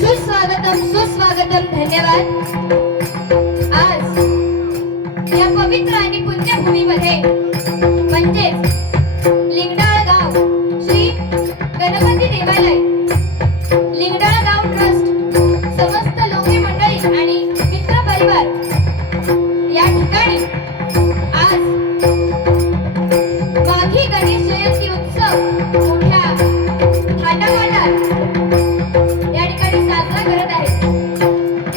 सुस्वागतम सुस्वागतम धन्यवाद। आज या पवित्र आणि पुण्यभूमीमध्ये म्हणजेच लिंगडाळ गाव श्री गणपती देवालय लिंगडाळ गाव ट्रस्ट समस्त लोके मंडळी आणि मित्र परिवार या ठिकाणी आज माघी गणेश जयंती उत्सव मोठ्या थाटामाटात या ठिकाणी साजरा करत आहे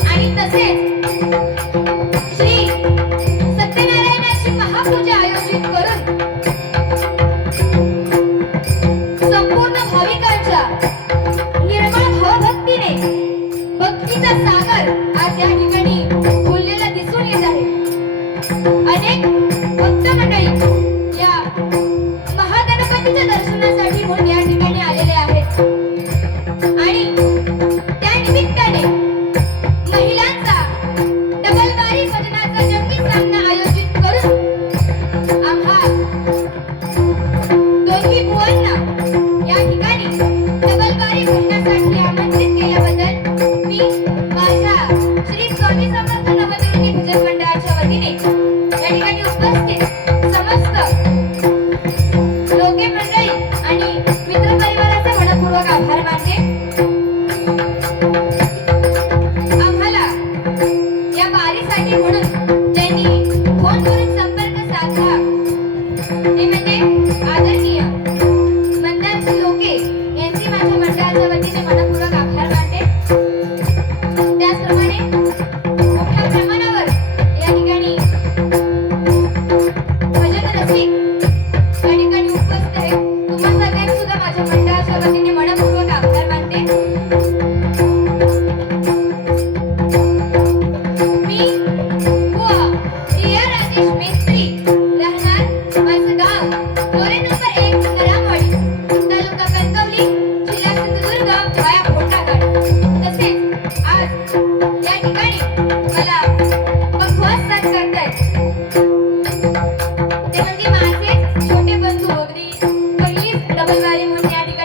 आणि तसेच श्री सत्यनारायणाची महापूजा आयोजित करून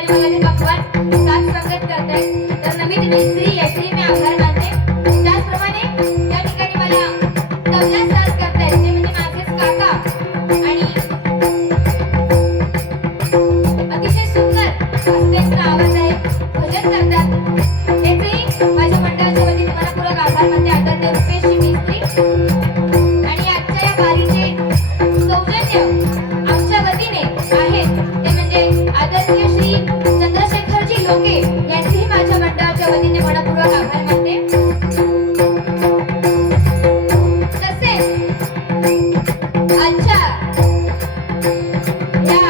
ठिकाणी मला ते पक्वान साथ संगत करतायत. तर नमित मिस्त्री याचेही मी आभार मानते. त्याचप्रमाणे या ठिकाणी मला तबला साथ करतायत ते म्हणजे माझेच काका आणि अतिशय सुंदर असं त्यांचा आवाज आहे. भजन करतात. त्याचेही माझ्या मंडळाच्या वतीने मनपूर्वक आभार मानते. आदरणीय रुपेशजी मिस्त्री आणि आजच्या या वारीचे सौजन्य आमच्या वतीने आहेत ते म्हणजे आदरणीय श्री चंद्रशेखरजी लोके यांचेही माझ्या मंडळाच्या वतीने मनपूर्वक आभार मानते. तसेच आजच्या या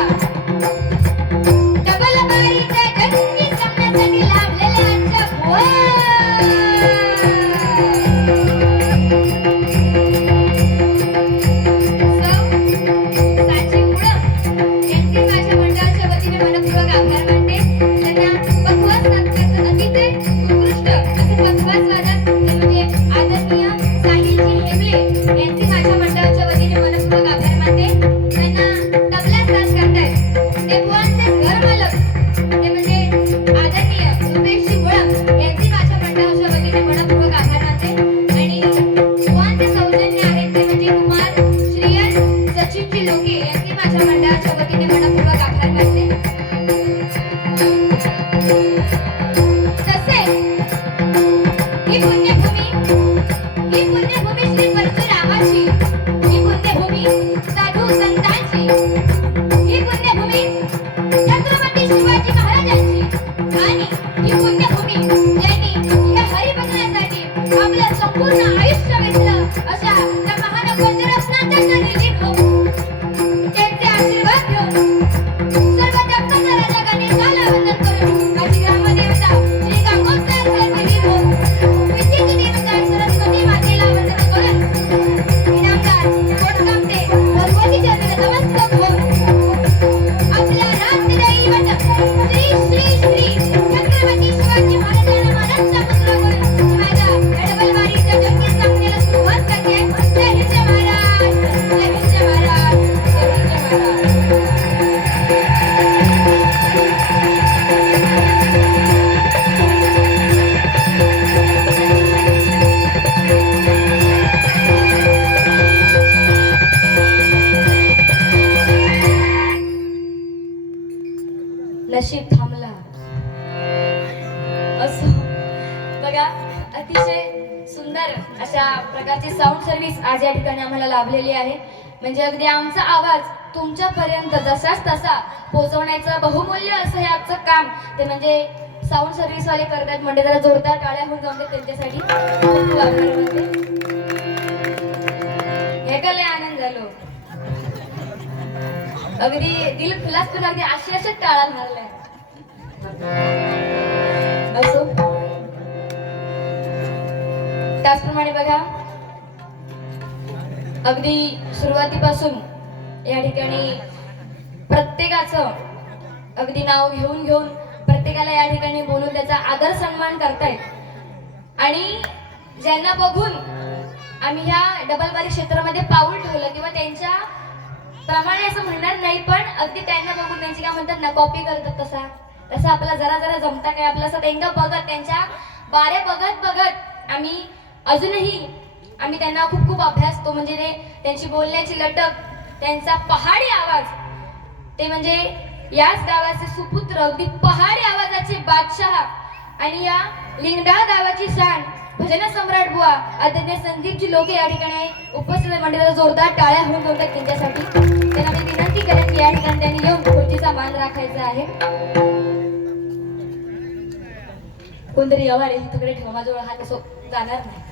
डबल बारीच्या गणित सामन्यासाठी लाभलेल्या आजच्या साची मुळम यांचे माझ्या मंडळाच्या वतीने मनपूर्वक आभार मानते. त्यांना पखवाज सादर अतिशय उत्कृष्ट असे पखवाज वादक ते म्हणजे आदरणीय साहिलजी हेमले यांचे माझ्या मंडळाच्या वतीने मनपूर्वक आभार मानते. त्यांना तबला साथ करतायत ते बुवांचे घर मालक ते म्हणजे आदरणीय रुपेशजी मुळम यांचे माझ्या मंडळाच्या वतीने मनपूर्वक आभार मानते. आणि बुवांचे सौजन्य आहेत ते म्हणजे कुमार श्रीयन सचिनजी लोके यांचे माझ्या मंडळाच्या वतीने मनपूर्वक आभार मानते. तसेच ही पुण्यभूमी श्री परशुरामाची, ही पुण्यभूमी साधू संतांची, ही पुण्यभूमी छत्रपती शिवाजी महाराजांची आणि ही पुण्यभूमी ज्यांनी या हरिभजनासाठी आपलं संपूर्ण आयुष्य वेचलं अशा त्या महान पंचरत्नांचा निर्जीव होऊन त्यांचे आशीर्वाद घेऊन सर्व जगताच्या राजाने झाला वंदन करून माझी ग्रामदेवता श्री गंगोत्तर देवी होऊन विद्येची देवता सरस्वती मातेला वंदन करून इनामदार कोटकामते भगवती चरणी नमस्कार होऊन आपल्या राष्ट्रदैवत श्री छत्रपती शिवाजी महाराजांना मानाचा मुद्रा करून माझ्या डबलवारीच्या जंगी सामन्याला सुरुवात करते. जय हिंद महाराज, जय हिंद महाराज, जय हिंद महाराज. नशीब थांबला असो. बघा अतिशय सुंदर अशा प्रकारची साऊंड सर्व्हिस आज या ठिकाणी आम्हाला लाभलेली आहे. म्हणजे अगदी आमचा आवाज तुमच्यापर्यंत जसाच तसा पोहोचवण्याचं बहुमूल्य असं हे आजचं काम ते म्हणजे साऊंड सर्व्हिस वाले करतात. म्हणजे जरा जोरदार टाळ्या होऊन जाऊन दे त्यांच्यासाठी खूप खूप आभार मानते. हे का लय आनंद झालो. अगदी दिल खुलास पण अगदी असे टाळा मारलाय असो. त्याचप्रमाणे बघा अगदी सुरुवातीपासून या ठिकाणी प्रत्येकाचं अगदी नाव घेऊन घेऊन प्रत्येकाला या ठिकाणी बोलून त्याचा आदर सन्मान करतायत. आणि ज्यांना बघून आम्ही ह्या डबलबारी क्षेत्रामध्ये पाऊल ठेवलं किंवा त्यांच्या प्रमाणे असं म्हणणार नाही पण अगदी त्यांना बघून त्यांची काय म्हणतात ना कॉपी करतात तसं आपल्याला जरा जरा जमता काय आपलं असं त्यांना बघत त्यांच्या बारे बघत बघत आम्ही अजूनही आम्ही त्यांना खूप खूप अभ्यास तो म्हणजे ते त्यांची बोलण्याची लटक त्यांचा पहाडी आवाज ते म्हणजे याच गावाचे सुपुत्र अगदी पहाडी आवाजाचे बादशाह आणि या लिंगडा गावाची शान भजन सम्राट बुवा आदरणीय संदीपजी लोके या ठिकाणी उपस्थित मंडळाला जोरदार टाळ्या होऊन जोरदार त्यांच्यासाठी त्यांना मी विनंती करेन की या ठिकाणी त्यांनी येऊन खुर्चीचा मान राखायचा आहे. कोणतरी यावा रे तिकडे ठेवा माझ्याजवळ हात असो जाणार नाही.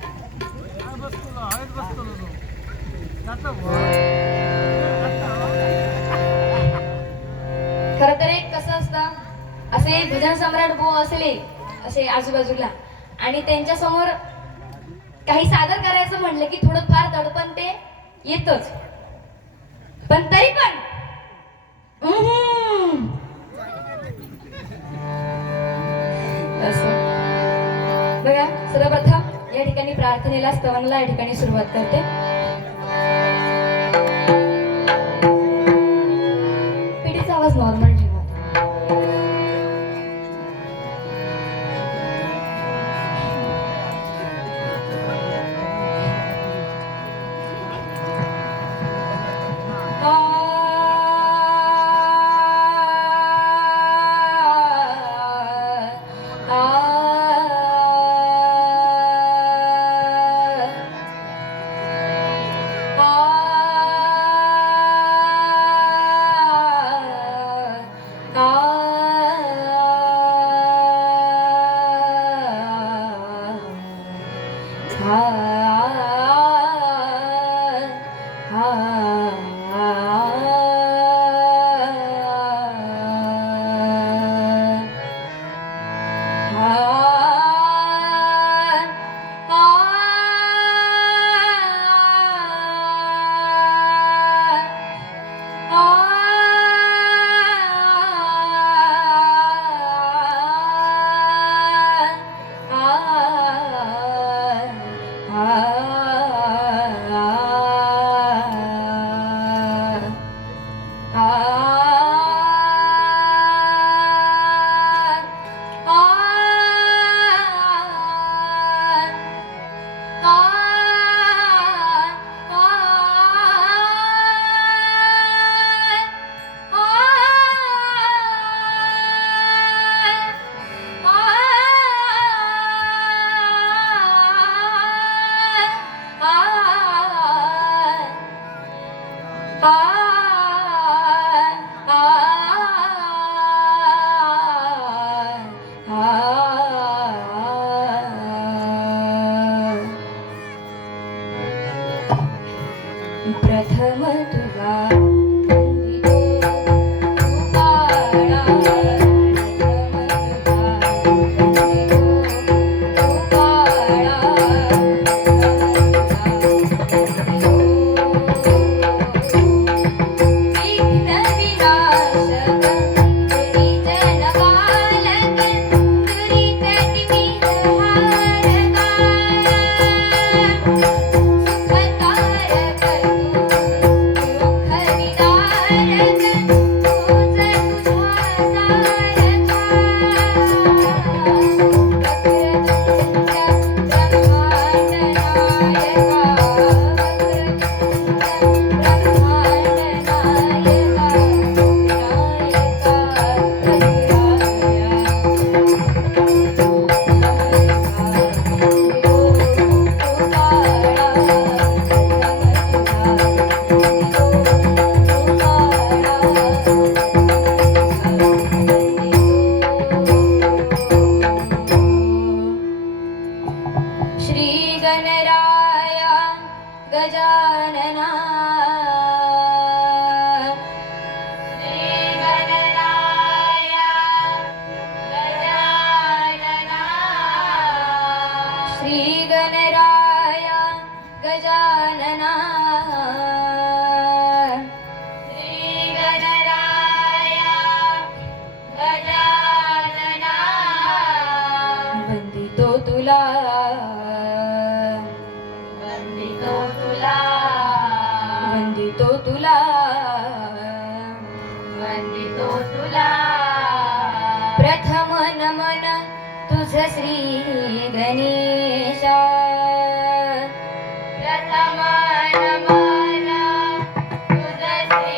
खर तर एक कसं असतं असे भजन सम्राट बुवा असले असे आजूबाजूला आणि त्यांच्या समोर काही सादर करायचं म्हणलं की थोडं फार दडपण ते येतच पण तरी पण असं बघा सर्वप्रथम या ठिकाणी प्रार्थनेला स्तवनला या ठिकाणी सुरुवात करते. पिढीचा आवाज नॉर्मल ठेवा. गजानना श्री गणराया गजानना वंदितो तुला वंदितो तुला वंदितो तुला वंदितो तुला प्रथम नमन तुझ श्री गणेशा प्रथम नमन तुझ श्री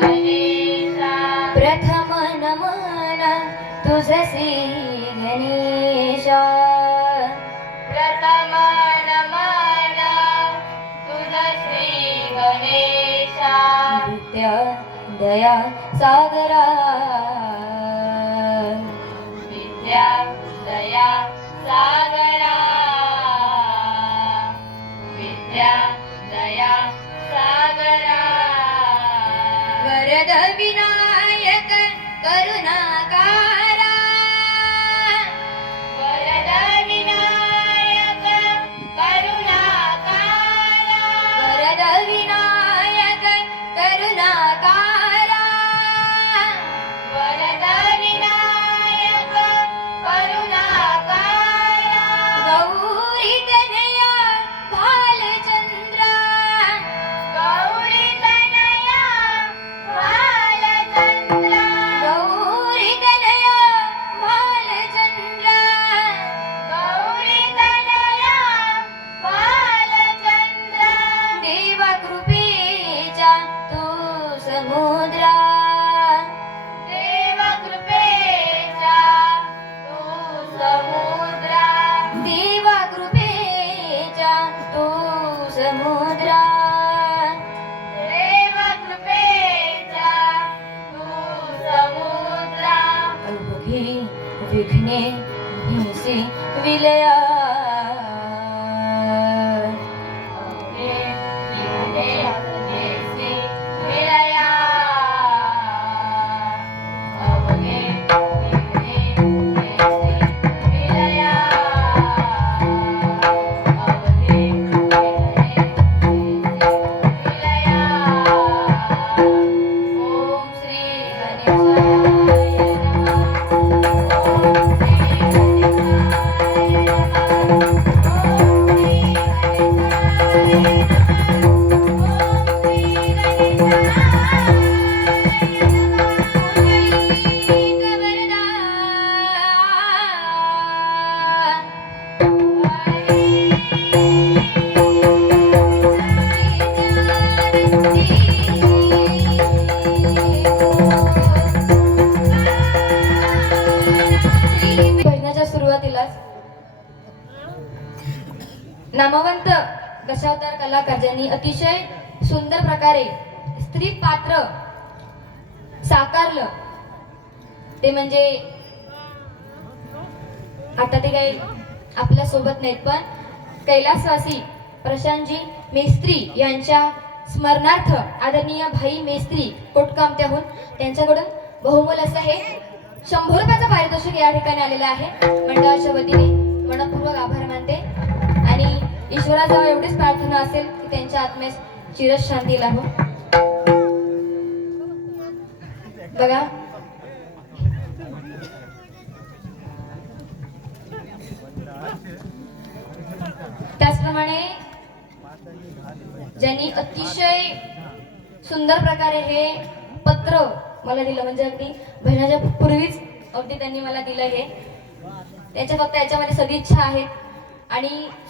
गणेशा प्रथम नमन तुझ श्री गणेशा प्रथम नमन तुझ श्री गणेशा विद्या दया सागरा विद्या दया सागरा विद्या दया सागरा वरद विनायक करुणाकारा वरद विनायक करुणाकारा वरद विनायक करुणाकारा वरद विनायक करुणाकारा गौरी तनया भालचंद्रा गौरी तनया भालचंद्रा गौरी तनया भालचंद्रा गौरी तनया भालचंद्रा देवा कृपेचा तू समुद्रा देवा कृपेचा तू समुद्रा देवा कृपेचा तू समुद्रा देवा कृपेचा तू समुद्रा अवघे विघ्ने भिसे विलया अवघे विघ्ने भिसे विलया अवघे विघ्ने भिसे विलया अवघे विघ्ने भिसे विलया ओम श्री गणेशाय नमः ओम श्री गणेशाय भजनाच्या सुरुवातीलाच नामवंत दशावतार कलाकार ज्यांनी अतिशय सुंदर प्रकारे स्त्री पात्र साकारलं ते म्हणजे आता ते काही आपल्या सोबत नाहीत पण कैलासवासी प्रशांतजी मेस्त्री यांच्या स्मरणार्थ आदरणीय भाई मेस्त्री कोटकामत्याहून त्यांच्याकडून बहुमोल असं हे 100 रुपयाचं पारितोषिक या ठिकाणी आलेलं आहे. मंडळाच्या वतीने मनपूर्वक आभार मानते आणि ईश्वराजवळ एवढीच प्रार्थना असेल की त्यांच्या आत्म्यास चिरशांती लाभो. बघा त्याचप्रमाणे ज्यांनी अतिशय सुंदर प्रकारे हे पत्र मला दिलं म्हणजे अगदी भजनाच्या पूर्वीच अगदी त्यांनी मला दिलं हे त्याच्या फक्त याच्यामध्ये सदिच्छा आहेत आणि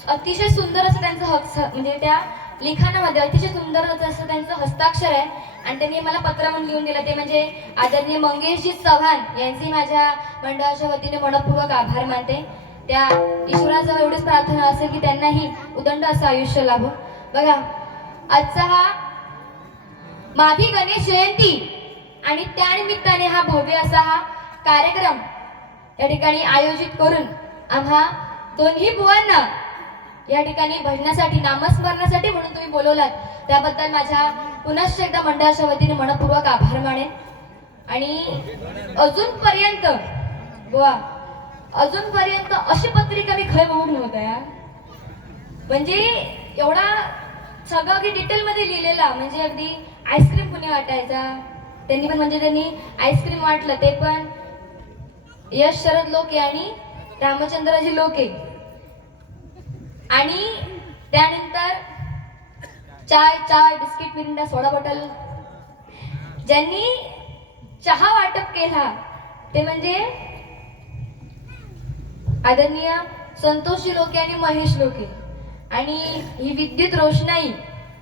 अतिशय सुंदर असं त्यांचं म्हणजे त्या लिखाणामध्ये अतिशय सुंदर असं त्यांचं हस्ताक्षर आहे आणि त्यांनी मला पत्र म्हणून लिहून दिलं ते म्हणजे आदरणीय मंगेशजी चव्हाण यांचे माझ्या मंडळाच्या वतीने मनपूर्वक आभार मानते. त्या ईश्वराजवळ एवढीच प्रार्थना असेल की त्यांनाही उदंड असं आयुष्य लाभो. बघा आजचा हा मावी गणेश जयंती आणि त्यानिमित्ताने हा भव्य असा हा कार्यक्रम या ठिकाणी आयोजित करून आम्हा दोन्ही बुवांना या ठिकाणी भजनासाठी नामस्मरणासाठी म्हणून तुम्ही बोलवलात त्याबद्दल माझ्या पुनश्च एकदा मंडळाच्या वतीने मनपूर्वक आभार मानेन. आणि अजूनपर्यंत बुवा अजूनपर्यंत अशी पत्रिका मी खरं बघून नव्हतं यार. म्हणजे एवढा सगळं अगदी डिटेलमध्ये लिहिलेला, म्हणजे अगदी आईस्क्रीम कुणी वाटायचा त्यांनी पण, म्हणजे त्यांनी आईस्क्रीम वाटलं ते पण यश शरद लोके आणि रामचंद्रजी लोके. आणि त्यानंतर चाय बिस्किट मिरिंडा सोडा बॉटल ज्यांनी चहा वाटप केला ते म्हणजे आदरणीय संतोषजी लोके आणि महेश लोके. आणि ही विद्युत रोषणाई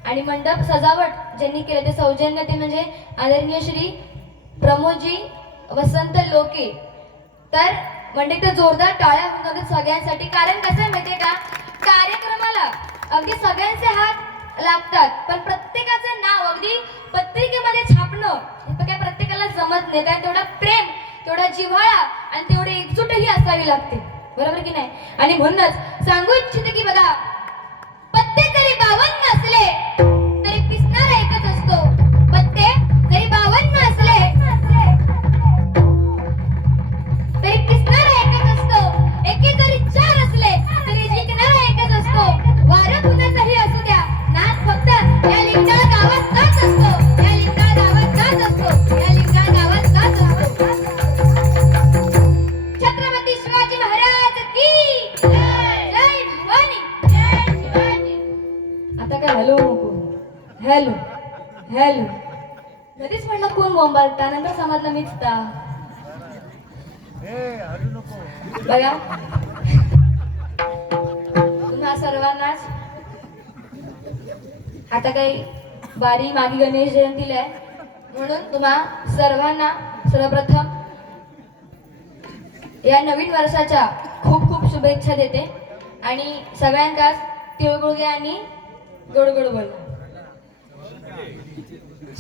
आणि मंडप सजावट ज्यांनी केलं ते सौजन्य ते म्हणजे आदरणीय श्री प्रमोदजी वसंत लोके. तर म्हणजे ते जोरदार टाळ्या होऊन जातात सगळ्यांसाठी. कारण कसं आहे माहितीये का, कार्यक्रमाला अगदी सगळ्यांचे हात लागतात, पण प्रत्येकाचं नाव अगदी पत्रिकेमध्ये छापणं हे काय प्रत्येकाला जमत नाही. कारण तेवढा प्रेम, तेवढा जिव्हाळा आणि तेवढी एकजूटही असावी लागते, बरोबर की नाही. आणि म्हणूनच सांगू इच्छिते की बघा, पत्ते जरी 52 असले तरी पिसणारा एकच असतो. पत्ते जरी 52 असले तरी पिसणारा एकच असतो. एके जरी 4 असले तरी जिंकणारा एकच असतो. वारं कुणाचंही असू द्या, नाद फक्त या लिंगाळ गावात जात असतो. या लिंगाळ गावात जात असतो. या लिंगाळ गावात जात असतो. छत्रपती शिवाजी महाराज की जय. जय भवानी. जय शिवाजी. आता काय हॅलो नको, हॅलो हॅलो कधीच म्हटलं कोण बोंबालता, नंतर समजलं मीच ता. बघा तुम्हा सर्वांनाच आता काही बारी मागी गणेश जयंतीला आहे, म्हणून तुम्हा सर्वांना सर्वप्रथम या नवीन वर्षाच्या खूप खूप शुभेच्छा देते. आणि सगळ्यांकाच तिळगुळ आणि गोड गोड बोल.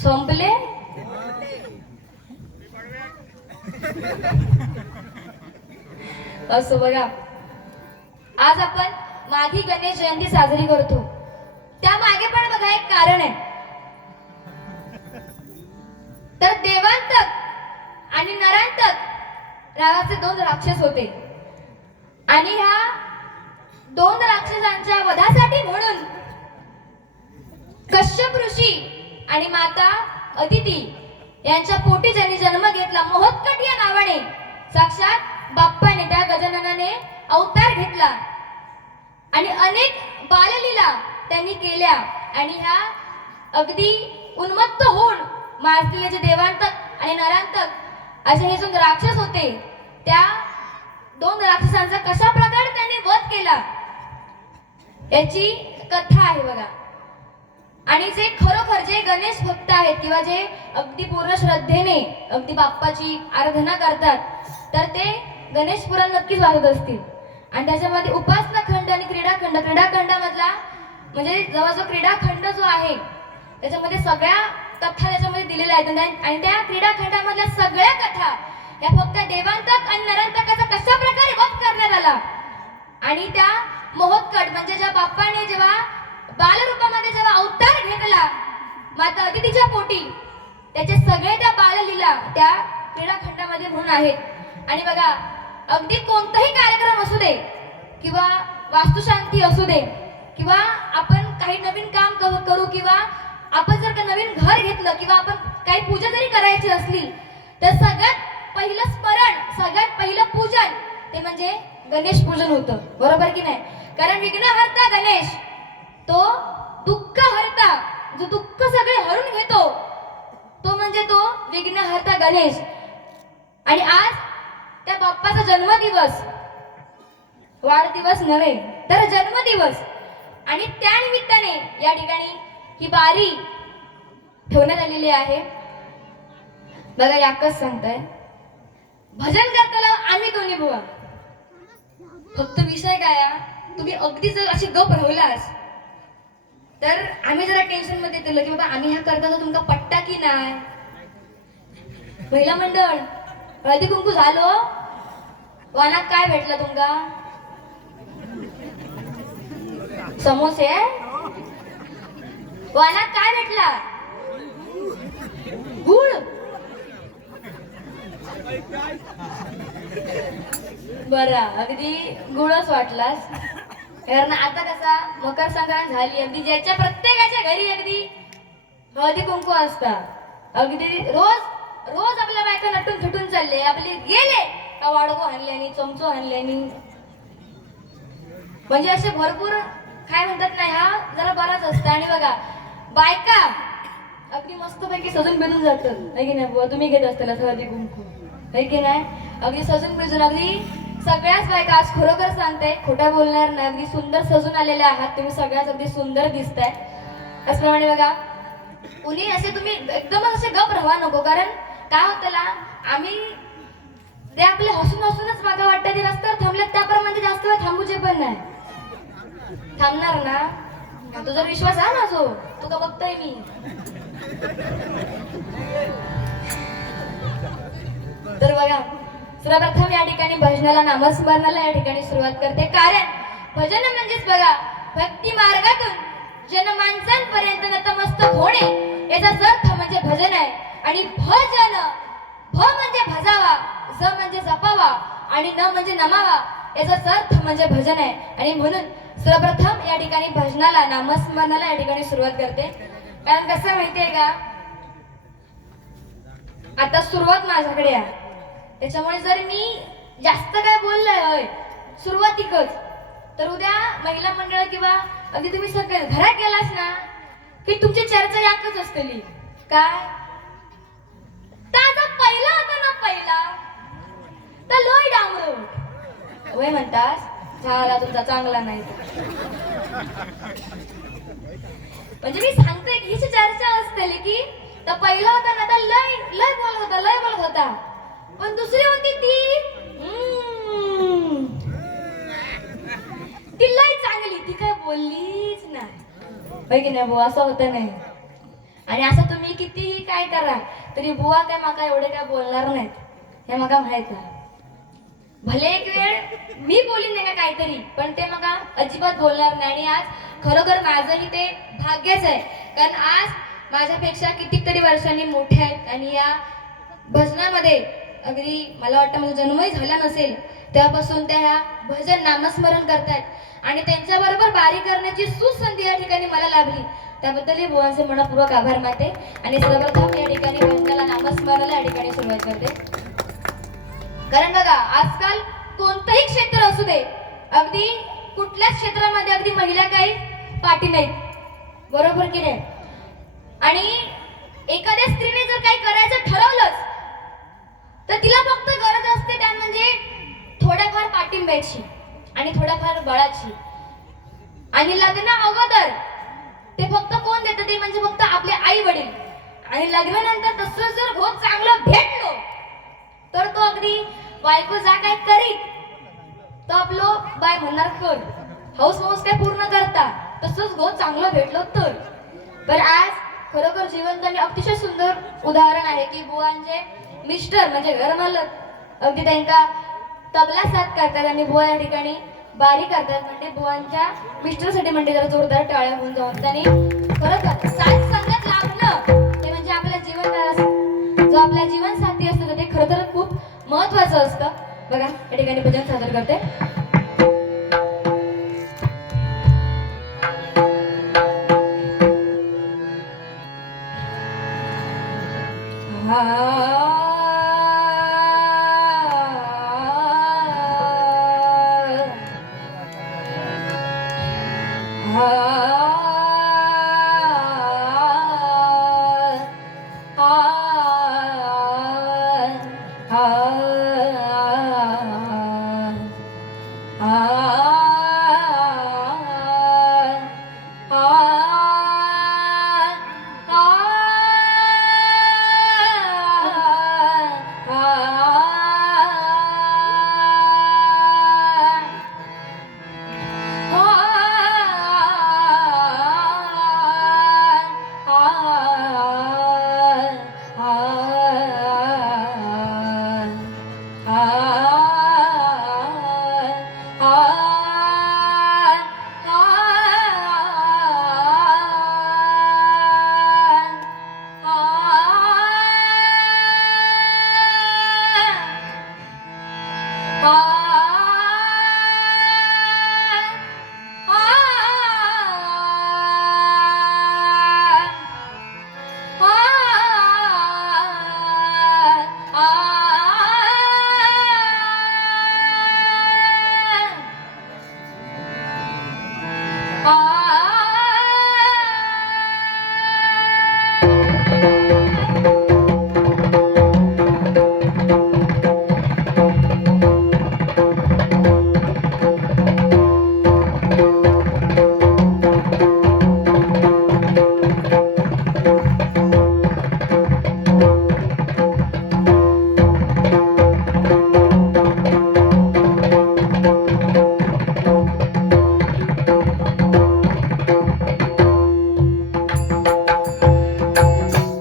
संपले असं बघा, आज आपण माघी गणेश जयंती साजरी करतो. त्या मागे पण बघा एक कारण आहे. तर देवांतक आणि नरांतक नावाचे 2 राक्षस होते. आणि ह्या 2 राक्षसांच्या वधासाठी म्हणून कश्यप ऋषी आणि माता अदिती यांच्या पोटी ज्यांनी जन्म घेतला, मोहत्कट या नावाने साक्षात बाप्पाने, त्या गजाननाने अवतार घेतला आणि अनेक बाललीला त्यांनी केल्या. आणि ह्या अगदी उन्मत्त होऊन मारलेले जे देवांतक आणि नरांतक असे हे जो राक्षस होते, त्या 2 राक्षसांचा कशा प्रकारे त्यांनी वध केला याची कथा आहे बघा. आणि जे खरोखर जे गणेश भक्त आहेत किंवा जे अगदी पूर्ण श्रद्धेने अगदी बाप्पाची आराधना करतात, तर ते गणेश पुराण नक्कीच वाचत असतील. आणि त्याच्यामध्ये उपासना खंड आणि क्रीडाखंड, क्रीडाखंडामधला म्हणजे जवळजवळ क्रीडाखंड जो आहे त्याच्यामध्ये सगळ्या कथा त्याच्यामध्ये दिलेल्या आहेत. आणि त्या क्रीडाखंडामधल्या सगळ्या कथा या फक्त देवांतक आणि नरांतकाचा कशा प्रकारे वध करण्यात आला. आणि त्या मोहत्कट म्हणजे ज्या बाप्पाने जेव्हा बालरूपामध्ये जेव्हा अवतार घेतला माता अदितीच्या पोटी, त्याचे सगळे त्या बाललीला त्या क्रीडाखंडामध्ये म्हणून आहेत. आणि बघा, अगदी कोणताही कार्यक्रम असू दे किंवा वास्तुशांती असू दे किंवा आपण काही नवीन काम करू किंवा आपण जर का नवीन घर घेतलं किंवा आपण काही पूजा जरी करायची असली, तर सगळ्यात पहिलं स्मरण, सगळ्यात पहिलं पूजन ते म्हणजे गणेश पूजन होतं, बरोबर की नाही. कारण विघ्नहर्ता गणेश, तो दुःख हरता, जो दुःख सगळे हरून घेतो तो म्हणजे तो विघ्नहर्ता गणेश. आणि आज त्या बाप्पाचा जन्मदिवस, वाढदिवस नव्हे तर जन्मदिवस, आणि त्या निमित्ताने या ठिकाणी ही बारी ठेवण्यात आलेली आहे. बघा, याकच सांगताय भजन करताना आम्ही दोन्ही बुवा. फक्त विषय काय, तुम्ही अगदी जर अशी गप राहिलास तर आम्ही जरा टेन्शन मध्ये येतो की बाबा आम्ही ह्या करताना तुमका पट्टा की नाही. महिला मंडळ हळदी कुंकू झालो, वानात काय भेटलं तुमका? समोसे. वानात काय भेटला? गुळ. बरं, अगदी गुळच वाटलास. कारण आता कसा मकर संक्रांत झाली, अगदी ज्याच्या प्रत्येकाच्या घरी अगदी हळदी कुंकू असतात. अगदी रोज रोज आपल्या बायका नटून थुटून चालले, आपले गेले का वाडगो आणल्यानी, चमचो आणल्यानी, म्हणजे असे भरपूर काय म्हणतात ना, ह्या जरा बराच असतं. आणि बघा बायका अगदी मस्तपैकी सजून बिजून जातात, नाही की नाही बुवा? तुम्ही घेत असताना हळदी कुंकू, आहे की नाही? अगदी सजून बिजून, अगदी सगळ्याच बायका आज खरोखर सांगते, खोटा बोलणार नाही, अगदी सुंदर सजून आलेल्या आहात तुम्ही, सगळ्याच अगदी सुंदर दिसताय. त्याचप्रमाणे बघा कुणी असे तुम्ही एकदमच असे गप राहा नको, कारण काय होतं ना, आम्ही ते आपले हसून हसूनच मागा वाटतं, ते रस्त्यावर थांबल्यात त्याप्रमाणे जास्त वेळ थांबूचे पण नाही. थांबणार ना? तुझा विश्वास आहे ना, जो तू का बघतोय मी. तर बघा सर्वप्रथम या ठिकाणी भजनाला, नामस्मरणाला या ठिकाणी सुरुवात करते, कारण भजन म्हणजेच बघा भक्ती मार्गातून जनमानसांपर्यंत नतमस्तक होणे, याचाच अर्थ म्हणजे भजन आहे. आणि भजन, भ म्हणजे भजावा, ज म्हणजे जपावा, आणि न म्हणजे नमावा, याचाच अर्थ म्हणजे भजन आहे. आणि म्हणून सर्वप्रथम या ठिकाणी भजनाला, नामस्मरणाला या ठिकाणी सुरुवात करते. कारण कसं माहितीये का, आता सुरुवात माझ्याकडे आहे, त्याच्यामुळे जर मी जास्त काय बोललोय सुरुवातीकच, तर उद्या महिला मंडळ किंवा अगदी तुम्ही सगळे घरात गेलास ना की तुमची चर्चा याकच असतेली. काय ताजा पहिला होता ना, पहिला तर लोय डांबरो वय म्हणतास, झाला तुमचा चांगला नाही. म्हणजे मी सांगते की हिची चर्चा असतेली की तर पहिला होता ना, तर लय लय बोलत होता, पण दुसरी होती ती लय चांगली, ती काय बोललीच नाही, की नाही बुवा? असं होतं नाही. आणि असं तुम्ही कितीही काय करा तरी बुवा काय माका एवढे काय बोलणार नाहीत, हे माका माहित आहे. भले एक वेळ मी बोलीन नाही का काहीतरी, पण ते मग अजिबात बोलणार नाही. आणि आज खरोखर माझंही ते भाग्यच आहे, कारण आज माझ्यापेक्षा कितीतरी वर्षांनी मोठे आहेत आणि या भजनामध्ये अगदी मला वाटतं माझा जन्मही झाला नसेल तेव्हापासून त्या ह्या भजन नामस्मरण करतायत, आणि त्यांच्याबरोबर बारी करण्याची सुसंधी या ठिकाणी मला लाभली, त्याबद्दलही बुवांचे मनपूर्वक आभार मानते. आणि सर्वप्रथम या ठिकाणी भजनाला, नामस्मरणाला या ठिकाणी सुरुवात करते. कारण बघा आजकाल कोणतंही क्षेत्र असू दे, अगदी कुठल्याच क्षेत्रामध्ये अगदी महिला काही पाठी नाहीत, बरोबर की नाही? आणि एखाद्या स्त्रीने जर काही करायचं ठरवलंच तर तिला फक्त गरज असते त्या म्हणजे थोड्याफार पाठिंब्याची आणि थोड्याफार बळाची. आणि लग्ना अगोदर ते फक्त कोण देतं, ते म्हणजे फक्त आपले आई वडील. आणि लग्नानंतर तसं जर बहुत चांगलं भेटलो तर तो अगदी बायको जा काय करीत तो आपलो बाय म्हणणार कर, हौस काय पूर्ण करता, तसंच बहुत चांगलं भेटलो तर. पण आज खरोखर जिवंत आणि अतिशय सुंदर उदाहरण आहे की बुवांचे मिस्टर म्हणजे घरमालक अगदी त्यांका तबला साथ करतात आणि बुवा या ठिकाणी बारी करतात. म्हणजे बुवांच्या मिस्टरसाठी म्हणजे जरा जोरदार टाळ्या होऊन जाऊन त्यांनी खरोखर साथ संगत लाभणं ते म्हणजे आपल्या जीवन, जो आपला जीवन साथी असतो ते खरं तर खूप महत्वाचं असतं. बघा या ठिकाणी भजन सादर करते. Ah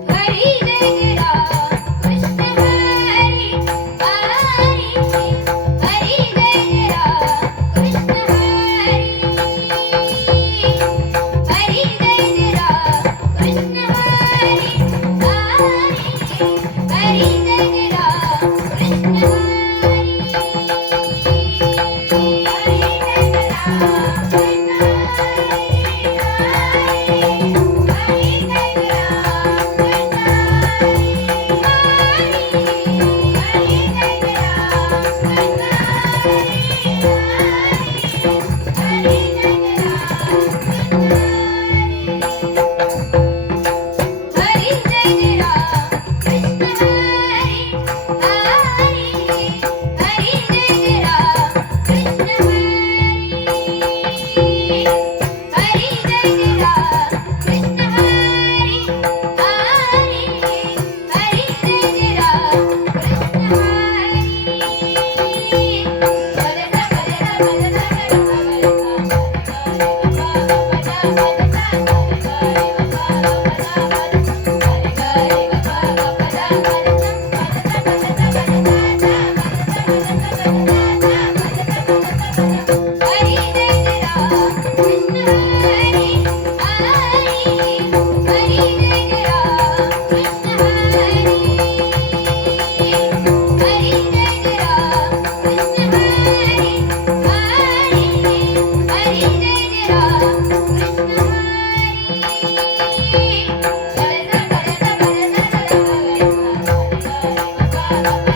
हरी जय राम कृष्ण हरी हरी हरी जय राम कृष्ण हरी हरी जय राम कृष्ण हरी हरी हरी जय राम कृष्ण हरी हरी जय राम कृष्ण हरी जय राम कृष्ण हरी हरी हरी जय राम कृष्ण हरी हरी जय राम कृष्ण हरी हरी हरी जय राम कृष्ण हरी जय राम कृष्ण हरी हरी हरी जय राम कृष्ण हरी हरी जय राम कृष्ण हरी हरी हरी जय राम कृष्ण हरी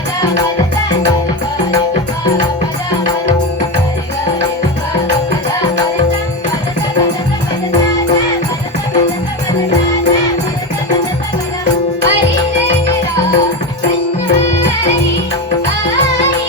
जय राम कृष्ण हरी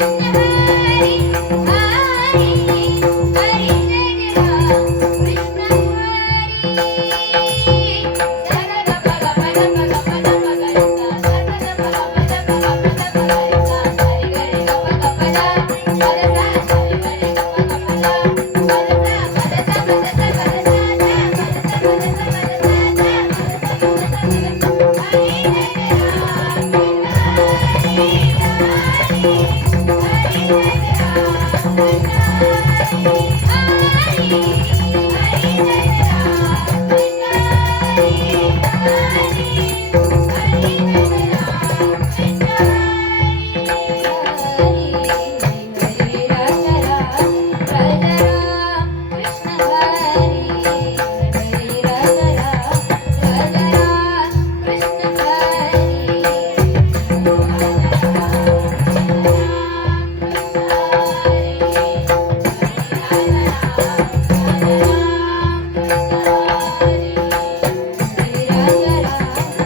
हरी हरी जय राम कृष्ण हरी हरी जय राम कृष्ण हरी हरी हरी जय राम कृष्ण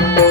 रा